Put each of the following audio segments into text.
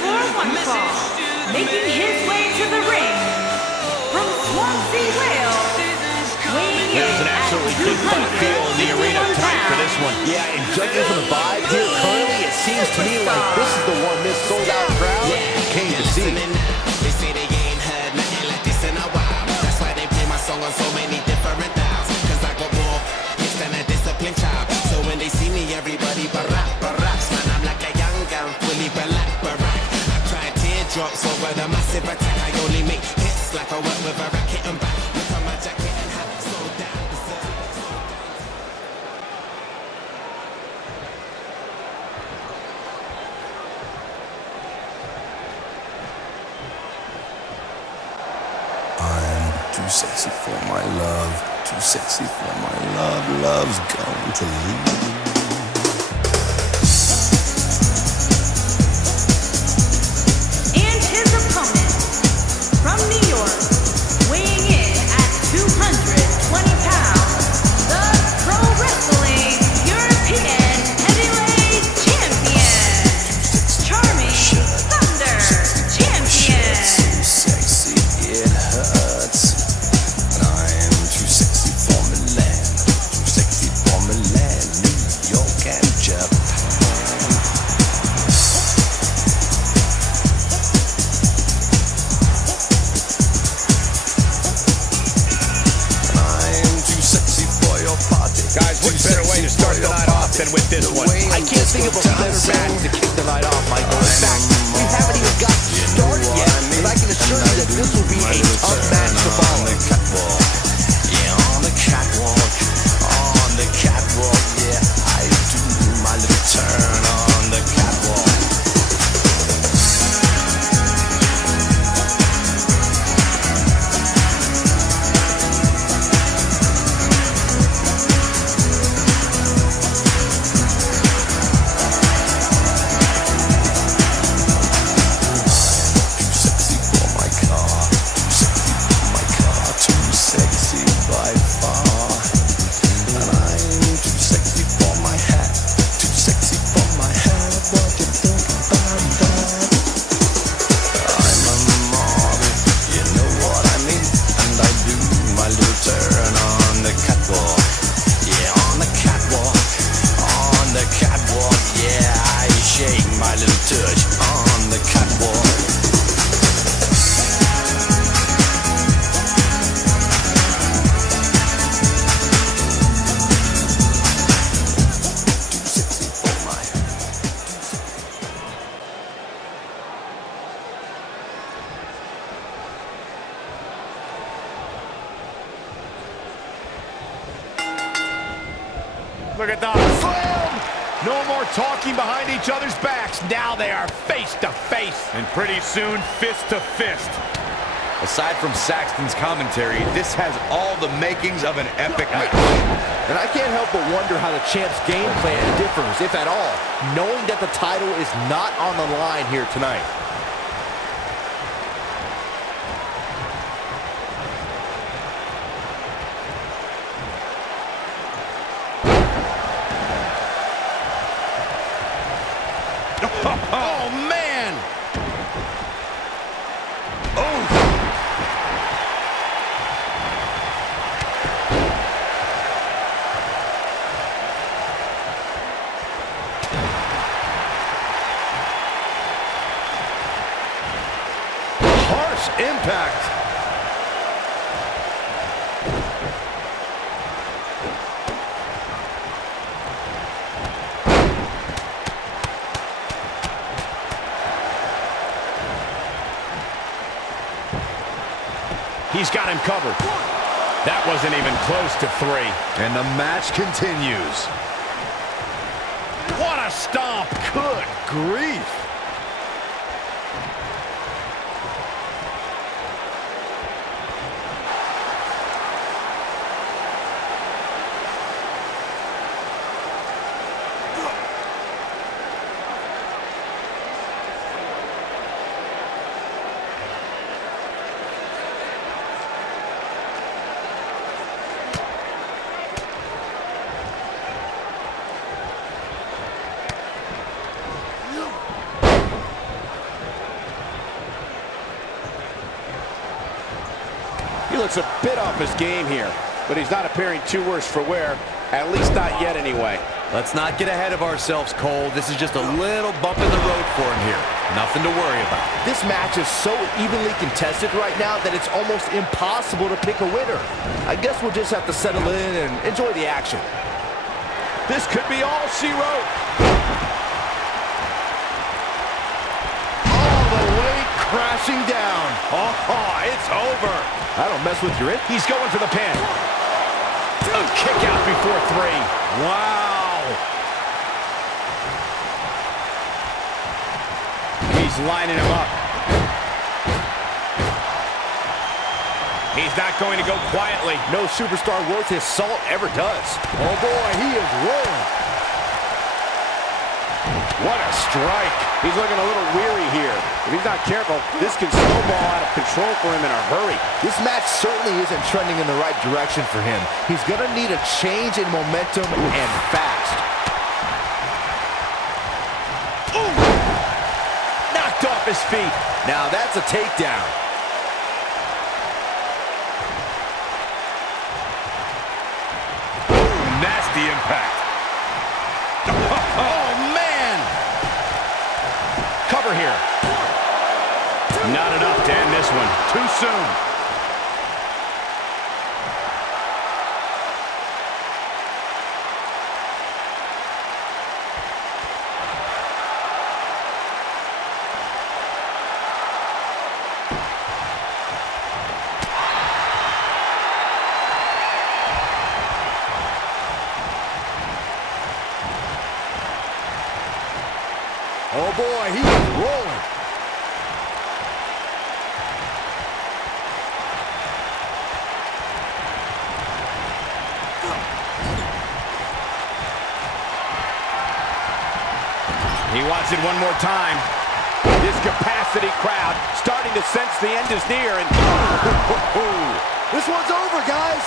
for one fall, making his way to the ring, from Swansea, Wales, weighing in There's an absolutely big fight feel in the arena tonight for this one. Yeah, and judging from the vibe here currently, it seems to me like this is the one this sold-out crowd came to see. They say they ain't heard nothing like this in a while. That's why they play my song on so many different dials. Cause I got more hits than a disciplined child. So when they see me, everybody baracks. Man, I'm like a young gun, fully black barack. I try teardrops over the massive attack. I only make hits like I work with a racket and back. Look at my jacket and hat, so down. Too sexy for my love, too sexy for my love, love's going to leave. and his opponent, from New York, weighing in at 220 pounds, the Pro Wrestling European Heavyweight Champion, Charming Thunder Champion. Too sexy, it hurts. And I am too sexy for Milan, too sexy for Milan, New York and Japan. And I am too sexy for your party. Guys, what better way to start the night off than with this one? I can't think of a better match to kick the night off, Michael. In fact, we haven't even got started yet, but I can assure you that this will be a tough match to follow. Yeah, on the catwalk, on the catwalk, yeah, I do my little turn on the catwalk. Too sexy for my car, too sexy for my car, too sexy by far. And I'm too sexy for my hat, too sexy for my hat. What do you think about that? I'm a model, you know what I mean. And I do my little turn on the catwalk. Yeah, on the catwalk, on the catwalk. Yeah, I shake my little touch on the catwalk. Too sexy for my Look at that slam! No more talking behind each other's backs. Now they are face to face. And pretty soon, fist to fist. Aside from Saxton's commentary, this has all the makings of an epic match. And I can't help but wonder how the champ's game plan differs, if at all, knowing that the title is not on the line here tonight. Oh, man! Oh! Harsh impact. He's got him covered. That wasn't even close to 3. And the match continues. What a stomp. Good grief. looks a bit off his game here, but he's not appearing too worse for wear, at least not yet anyway. Let's not get ahead of ourselves, Cole. This is just a little bump in the road for him here. Nothing to worry about. This match is so evenly contested right now that it's almost impossible to pick a winner. I guess we'll just have to settle in and enjoy the action. This could be all she wrote. All the way crashing down. Oh, it's over. I don't mess with your it. He's going for the pin. A kick out before 3. Wow. He's lining him up. He's not going to go quietly. No superstar worth his salt ever does. Oh boy, he is rolling. What a strike. He's looking a little weary here. If he's not careful, this can snowball out of control for him in a hurry. This match certainly isn't trending in the right direction for him. He's going to need a change in momentum and fast. Ooh! Knocked off his feet. Now that's a takedown. Ooh, nasty impact. Oh, man! Cover here. Not enough to end this one. Too soon. Oh boy, he is rolling. He wants it one more time. This capacity crowd starting to sense the end is near, and this one's over, guys.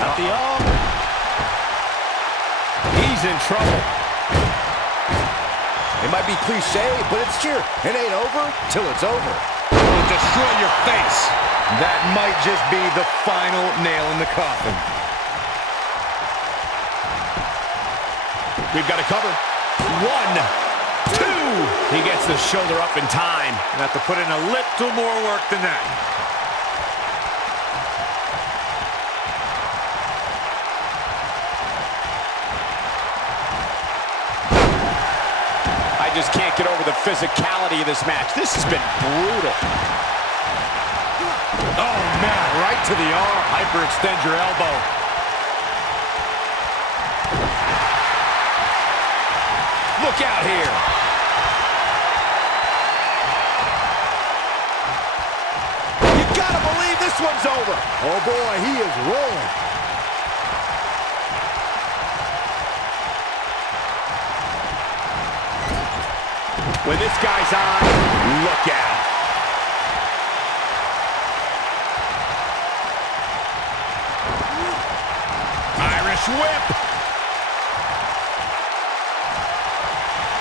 At the arm. He's in trouble. It might be cliche, but it's true. It ain't over till it's over. It'll destroy your face. That might just be the final nail in the coffin. We've got to cover. 1, 2. He gets the shoulder up in time. Have to put in a little more work than that. I just can't get over the physicality of this match. This has been brutal. Oh, man, right to the arm. Hyperextend your elbow. Look out here. You gotta believe this one's over. Oh boy, he is rolling. When this guy's on, look out. Irish whip.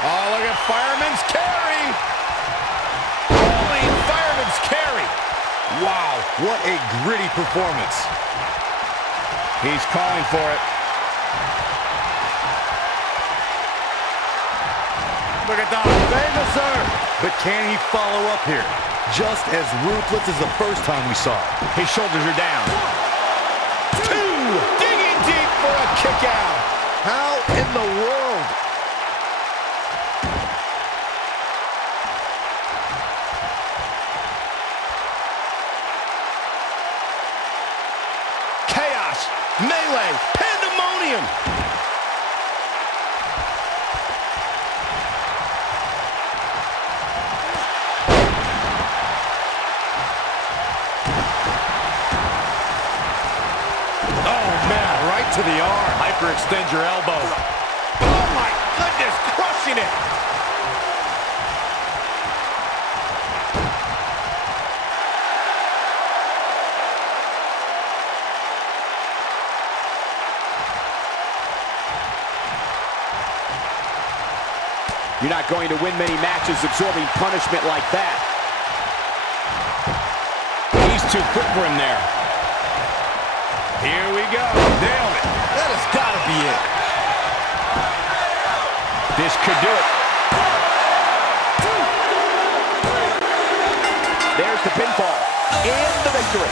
Oh, look at Fireman's Carry. Holy Fireman's Carry. Wow, what a gritty performance. He's calling for it. Look at that. Famous, sir. But can he follow up here? Just as ruthless as the first time we saw it. His shoulders are down. 2. Digging deep for a kick out. How in the world? Chaos, melee, pandemonium. To the arm. Hyperextend your elbow. Oh my goodness, crushing it. You're not going to win many matches absorbing punishment like that. He's too quick for him there. Here we go. Nailed it. That has got to be it. This could do it. There's the pinfall and the victory.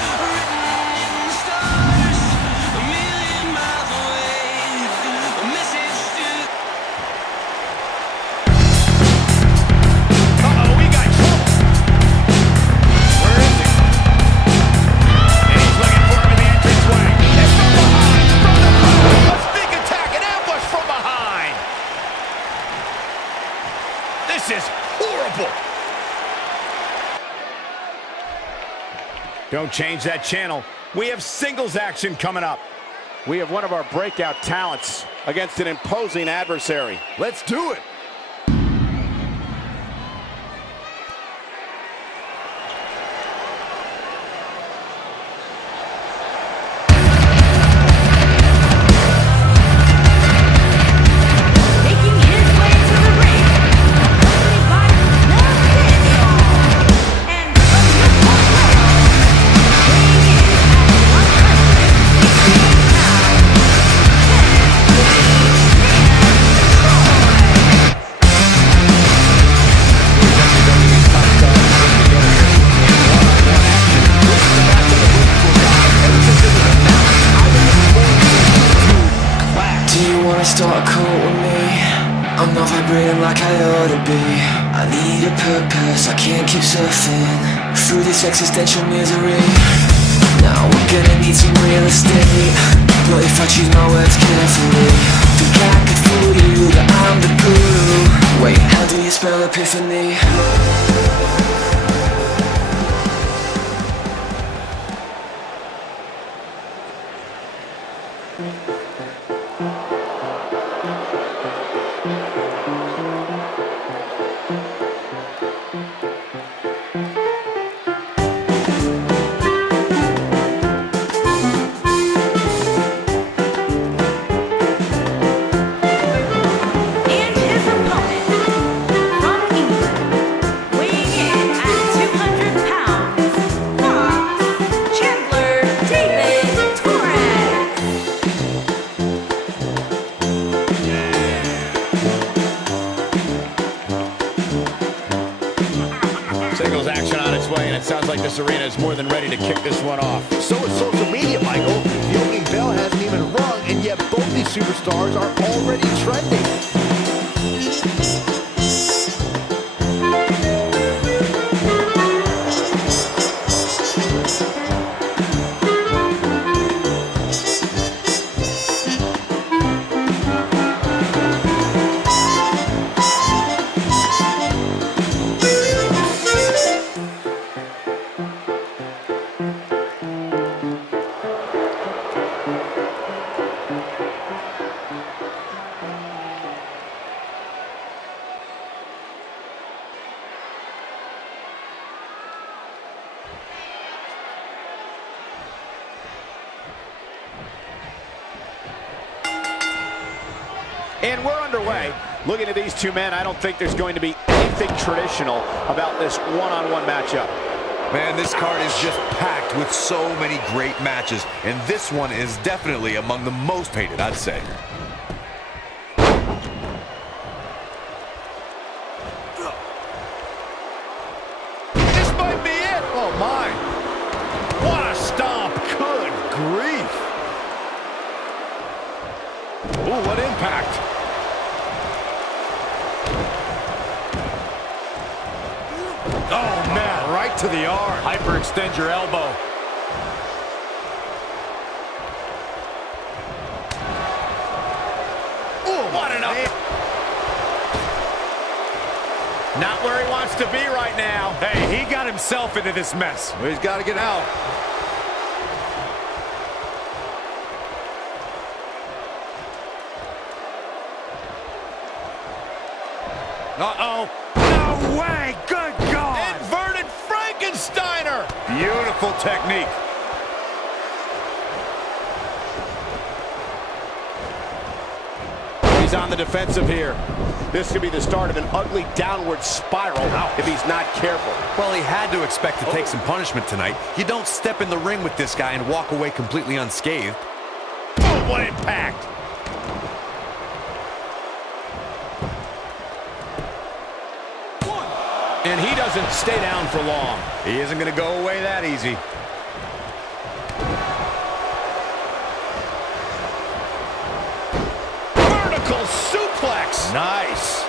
This is horrible. Don't change that channel. We have singles action coming up. We have one of our breakout talents against an imposing adversary. Let's do it. Start a cult with me. I'm not vibrating like I ought to be. I need a purpose, I can't keep surfing through this existential misery. Now we're gonna need some real estate, but if I choose my words carefully, think I could fool you that I'm the guru. Wait, how do you spell epiphany? Singles action on its way, and it sounds like this arena is more than ready to kick this one off. So is social media, Michael. The opening bell hasn't even rung, and yet both these superstars are already trending. And we're underway. Looking at these two men, I don't think there's going to be anything traditional about this one-on-one matchup. Man, this card is just packed with so many great matches, and this one is definitely among the most hated, I'd say. This might be it. Oh, my. What a stomp. Good grief. Ooh, what impact. Oh, man, right to the arm. Hyperextend your elbow. Ooh, what an up. Not where he wants to be right now. Hey, he got himself into this mess. Well, he's got to get out. Uh-oh. No way! Good God! Inverted Frankensteiner! Beautiful technique. He's on the defensive here. This could be the start of an ugly downward spiral if he's not careful. Well, he had to expect to take some punishment tonight. You don't step in the ring with this guy and walk away completely unscathed. Oh, what impact! And he doesn't stay down for long. He isn't going to go away that easy. Vertical suplex. Nice.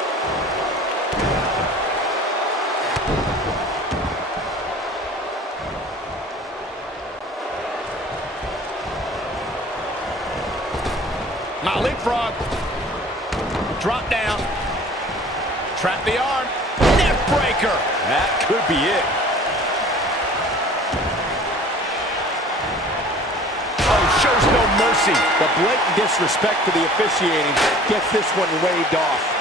Now leapfrog. Drop down. Trap the arm. Neck breaker. That could be it. Oh, shows no mercy. The blatant disrespect to the officiating gets this one waved off.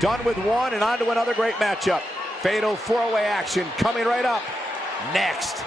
Done with one and on to another great matchup. Fatal four-way action coming right up next.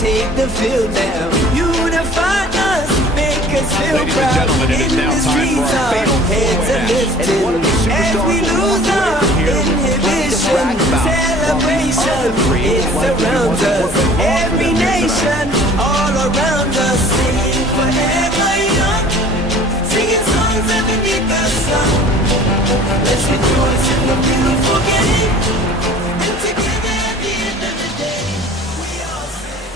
Take the field now, unify us, make us feel Ladies and proud. gentlemen, it is now time for our fatal heads are lifted as we lose our inhibition. Celebration, it surrounds us. Every nation, all around us, singing forever young, singing songs underneath the sun. Let's rejoice in the beautiful game, and together at the end of the day, we all sing.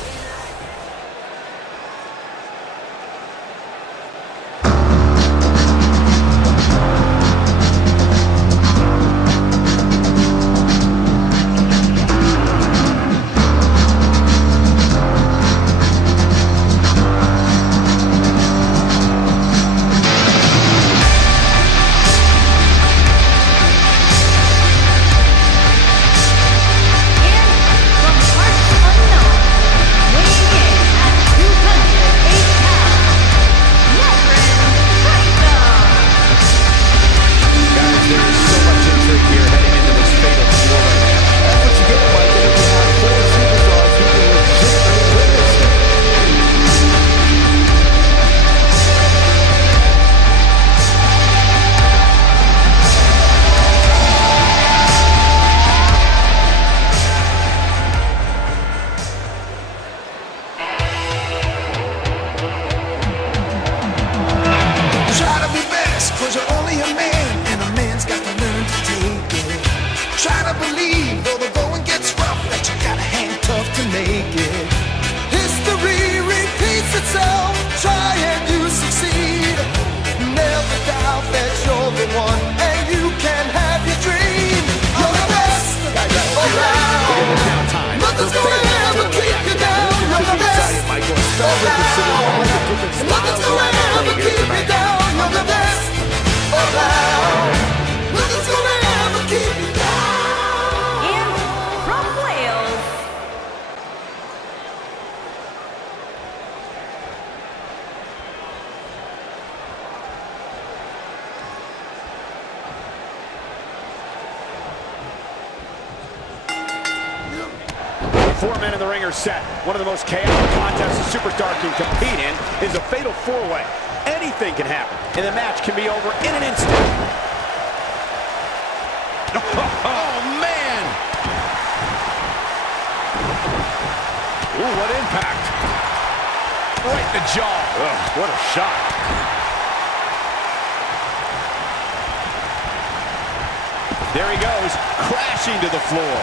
Nothing's gonna ever keep you down. You're the best. 4 men in the ring are set. One of the most chaotic contests a superstar can compete in is a fatal 4-way. Anything can happen, and the match can be over in an instant. Oh, man! Ooh, what impact. Right in the jaw. Ugh, what a shot. There he goes, crashing to the floor.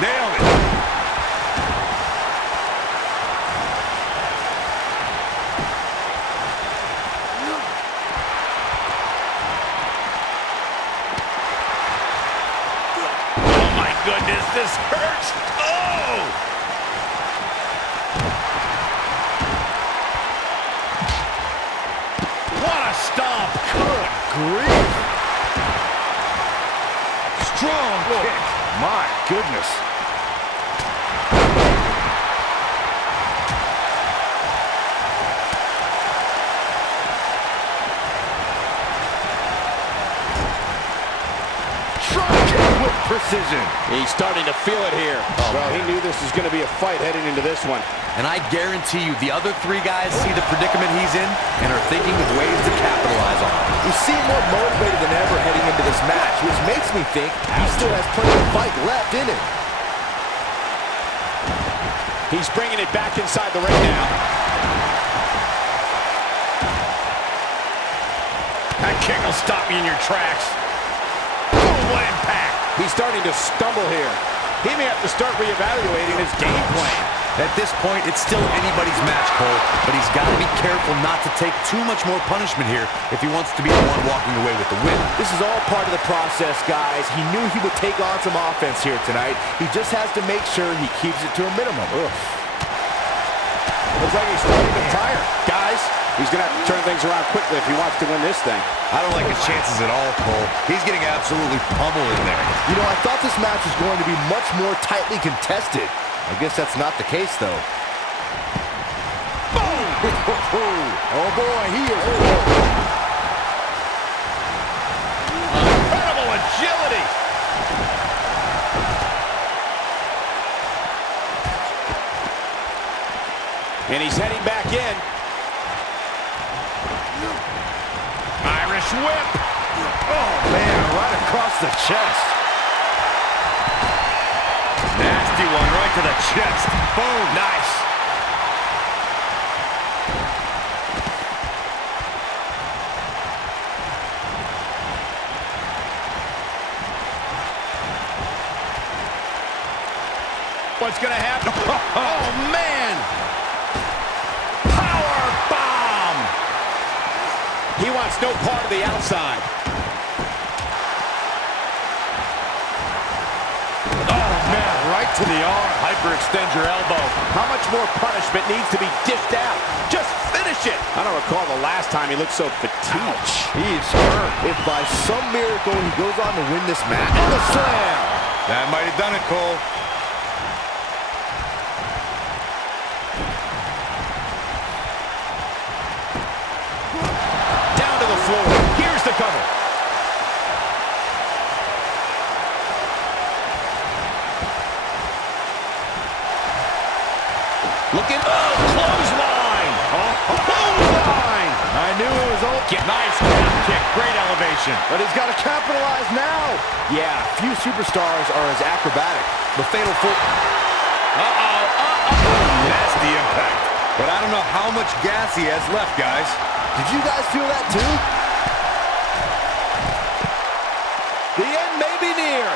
Nailed it. Oh my goodness, this hurts. Oh! What a stomp. Good grief. Strong kick. My goodness. Strong kick with precision. He's starting to feel it here. Well, he knew this was going to be a fight heading into this one. And I guarantee you, the other 3 guys see the predicament he's in and are thinking of ways to capitalize on it. You seem more motivated than ever heading into this match, which makes me think he still has plenty of fight left in him. He's bringing it back inside the ring now. That kick will stop you in your tracks. Oh, what impact. He's starting to stumble here. He may have to start reevaluating his game plan. At this point, it's still anybody's match, Cole, but he's got to be careful not to take too much more punishment here if he wants to be the one walking away with the win. This is all part of the process, guys. He knew he would take on some offense here tonight. He just has to make sure he keeps it to a minimum. Ugh. Looks like he's starting to tire. Guys, he's going to have to turn things around quickly if he wants to win this thing. I don't like his chances at all, Cole. He's getting absolutely pummeled in there. You know, I thought this match was going to be much more tightly contested. I guess that's not the case, though. Boom! Oh, boy, he is... Incredible agility! And he's heading back in. Irish whip! Oh, man, right across the chest. Nasty one right to the chest. Boom. Nice. What's going to happen? Oh, man. Power bomb. He wants no part of the outside. Right to the arm. Hyperextend your elbow. How much more punishment needs to be dished out? Just finish it. I don't recall the last time he looked so fatigued. He is hurt. If by some miracle he goes on to win this match. And the slam. That might have done it, Cole. Down to the floor. Here's the cover. Looking, clothesline! Clothesline! I knew it was okay. Nice calf kick, great elevation. But he's got to capitalize now. Yeah, few superstars are as acrobatic. The fatal foot. Nasty impact. But I don't know how much gas he has left, guys. Did you guys feel that too? The end may be near.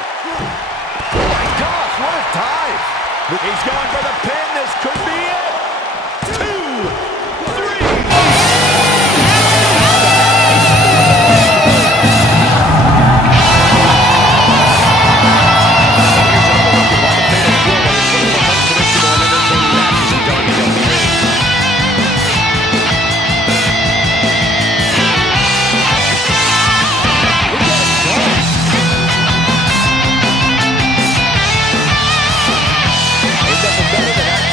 Oh my gosh, what a dive! He's going for the pin. This could be it. 2, 3. There's nothing better than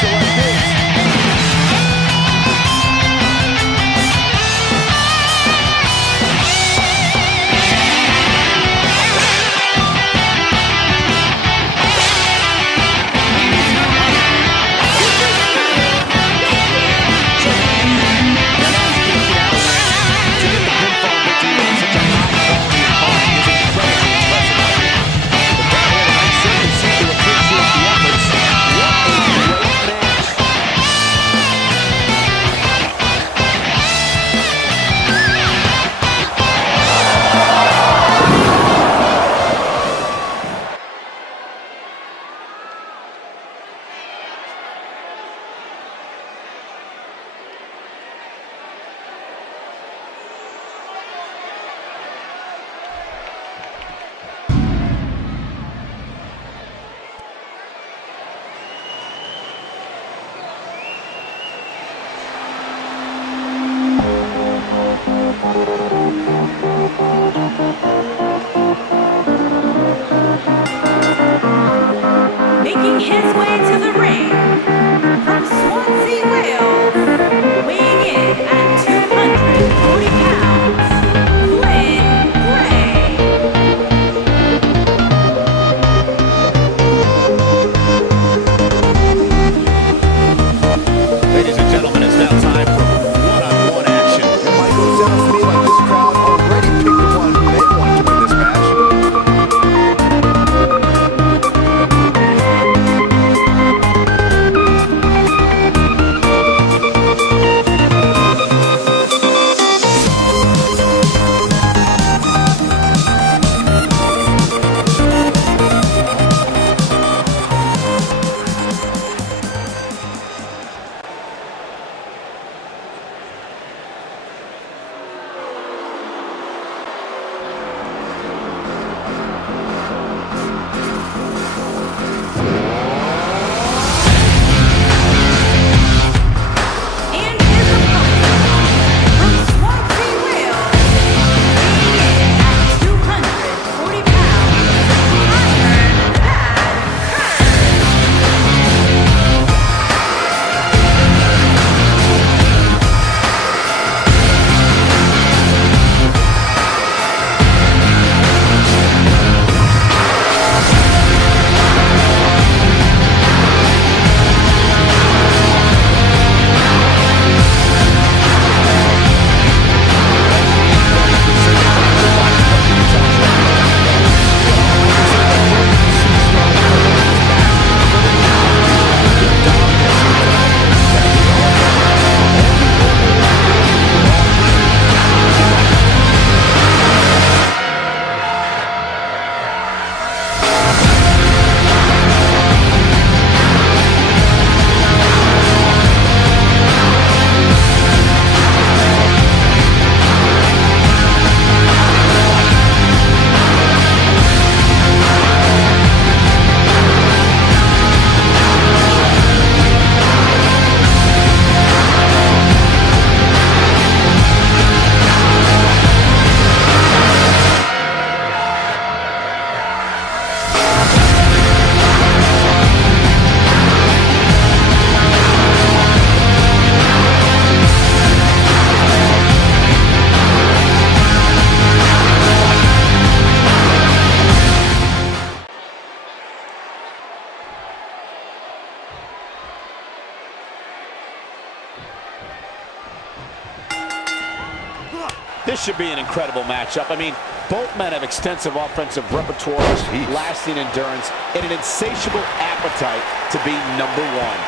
This should be an incredible matchup. I mean, both men have extensive offensive repertoires, lasting endurance, and an insatiable appetite to be number one.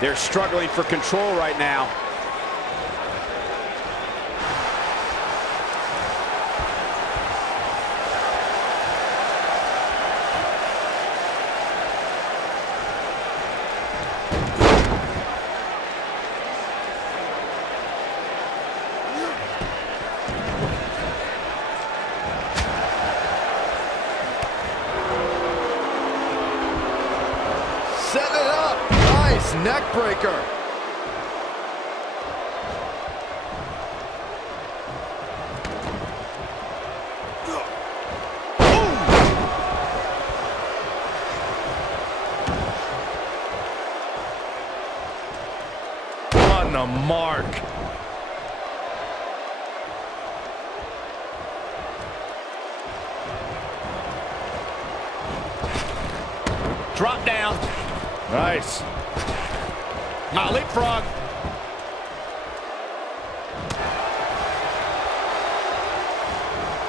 They're struggling for control right now. Set it up. Nice neck breaker. On the mark. Drop down. Nice. Now leapfrog.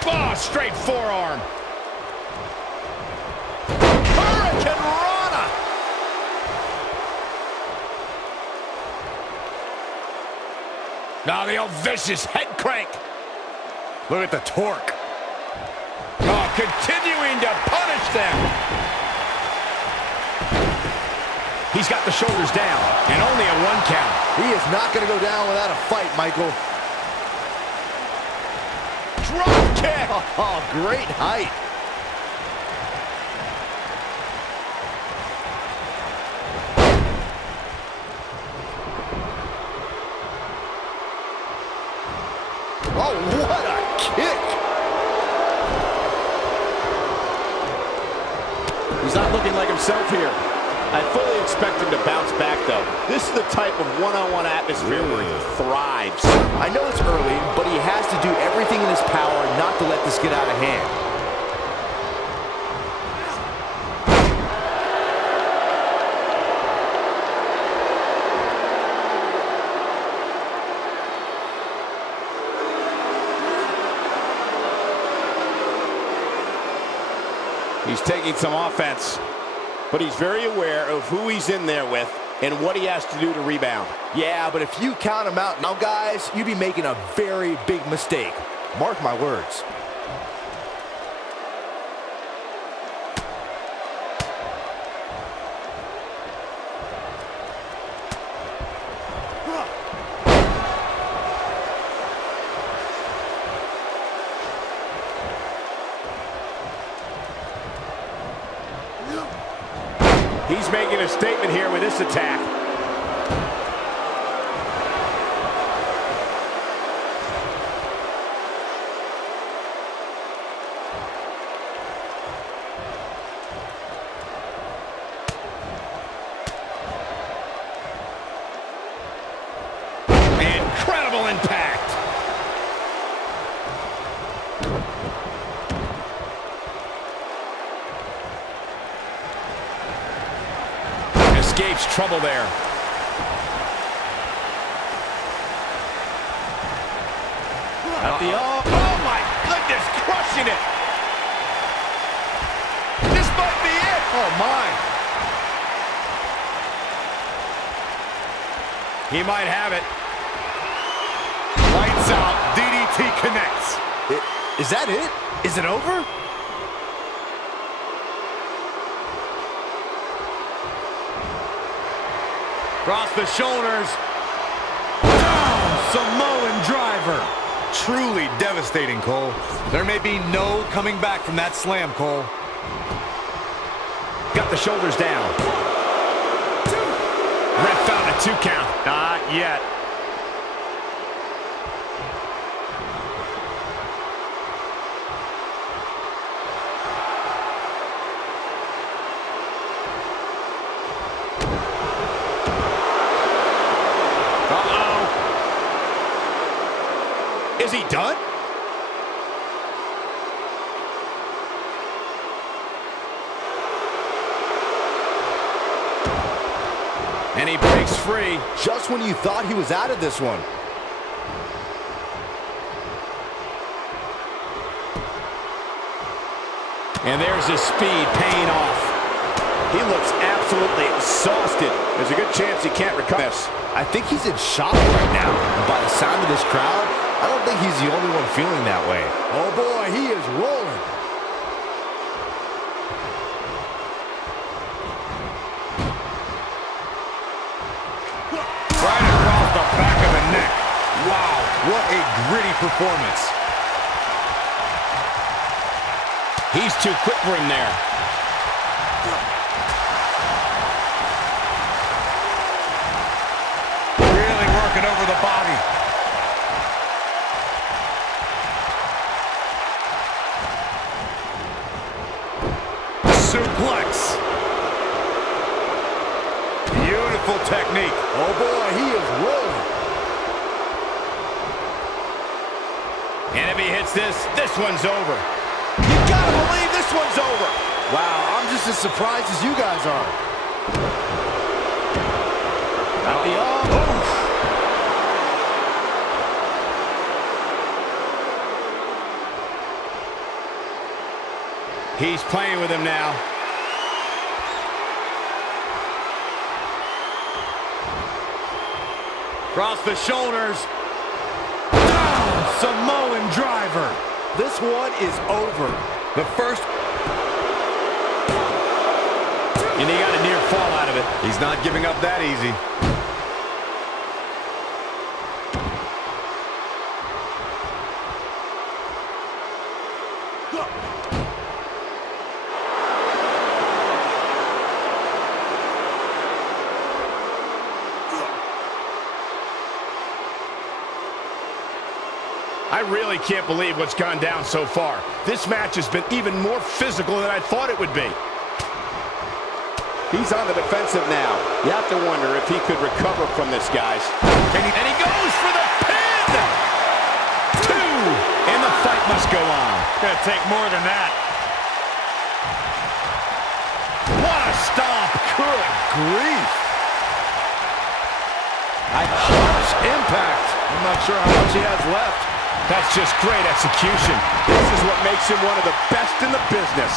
Oh, straight forearm. Hurricane Rana. Now the old vicious head crank. Look at the torque. Oh, continuing to punish them. He's got the shoulders down, and only a 1 count. He is not going to go down without a fight, Michael. Drop kick! Oh, great height. Oh, what a kick! He's not looking like himself here. I fully expect him to bounce back, though. This is the type of one-on-one atmosphere where he thrives. I know it's early, but he has to do everything in his power not to let this get out of hand. He's taking some offense, but he's very aware of who he's in there with and what he has to do to rebound. Yeah, but if you count him out now, guys, you'd be making a very big mistake. Mark my words. He's making a statement here with this attack. Incredible impact. Escapes trouble there. Oh my goodness, crushing it. This might be it. Oh my. He might have it. Lights out. DDT connects. Is that it? Is it over? Across the shoulders. Down, Samoan driver. Truly devastating, Cole. There may be no coming back from that slam, Cole. Got the shoulders down. Ref found a 2 count. Not yet. Is he done? And he breaks free. Just when you thought he was out of this one. And there's his speed paying off. He looks absolutely exhausted. There's a good chance he can't recover this. I think he's in shock right now. And by the sound of this crowd, I don't think he's the only one feeling that way. Oh boy, he is rolling. Right across the back of the neck. Wow, what a gritty performance. He's too quick for him there. Really working over the body. Suplex. Beautiful technique. Oh boy, he is rolling. And if he hits this, this one's over. You gotta believe this one's over. Wow, I'm just as surprised as you guys are. Out the arm. He's playing with him now. Across the shoulders. Down, Samoan driver. This one is over. The first. And he got a near fall out of it. He's not giving up that easy. I really can't believe what's gone down so far. This match has been even more physical than I thought it would be. He's on the defensive now. You have to wonder if he could recover from this, guys. And he goes for the pin! 2! And the fight must go on. Gonna take more than that. What a stomp! Good grief! A harsh impact. I'm not sure how much he has left. That's just great execution. This is what makes him one of the best in the business.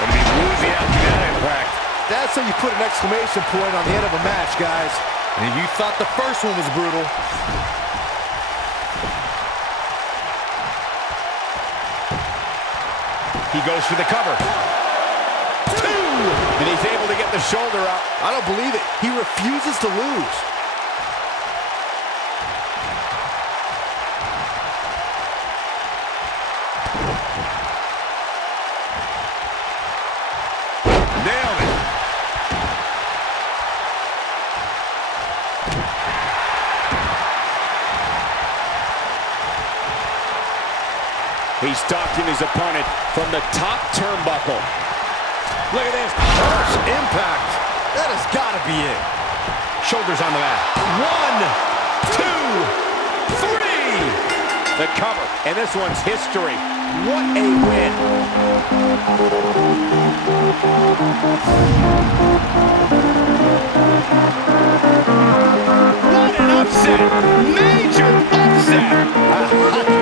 And he woozy after that impact. That's how you put an exclamation point on the end of a match, guys. And you thought the first one was brutal. He goes for the cover. 2! And he's able to get the shoulder out. I don't believe it. He refuses to lose. Nailed it. He's stalking his opponent from the top turnbuckle. Look at this. Harsh impact. That has got to be it. Shoulders on the mat. 1, 2, 3. The cover. And this one's history. What a win. What an upset. Major upset.